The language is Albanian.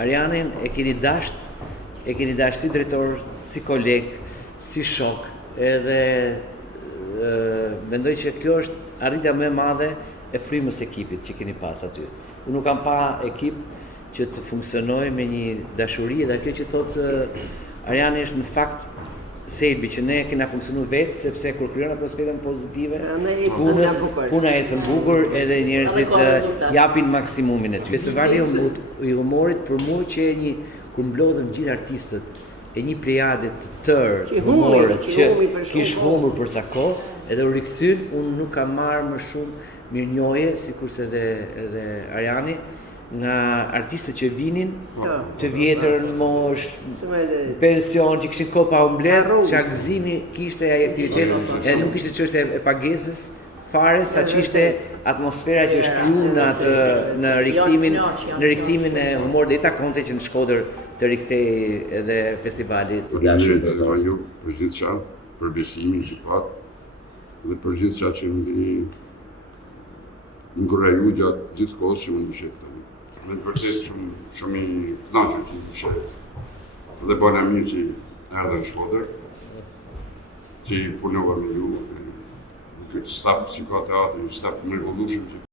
Arianin e keni dash si drejtor, si koleg, si shok, edhe mendoj që kjo është arritja më e madhe e frymës së ekipit që keni pas aty. Unë nuk kam pa ekip që të funksionojë me një dashuri, dhe kjo që thotë Ariani është në fakt thelbi që ne kena funksionuar vetë, sepse kur krijon atmosferën pozitive, puna ecën bukur edhe njerëzit japin maksimumin e tyre. Festivali i humorit për mua që kur mblodhen gjithë artistët e një plejade të tërë të humorit që kish humor për sa kohë, edhe u rikthyn, unë nuk kam marrë më shumë mirënjohje, sikurse edhe Ariani, nga artistët që vinin të vjetër në mosh, pension, që kishin kohë pa u mbledh, që gëzimi kishte ai aktivitet, e nuk ishte çështje e pagesës fare, sa që ishte atmosfera që është krijuar në rikthimin e humorit, dhe i takonte që në Shkodër të rikthej edhe festivalit. Faleminderit edhe ju për gjithçka, për besimin që pat, dhe për gjithçka që më inkuraju gjatë gjithë kohës që më ndëshet. Me të vërtet shumë i kënaqur që ndëshet. Dhe bëna mirë që erdhe në Shkodër, që i punova me ju, këtë staf që ka teatri, staf mrekullueshëm.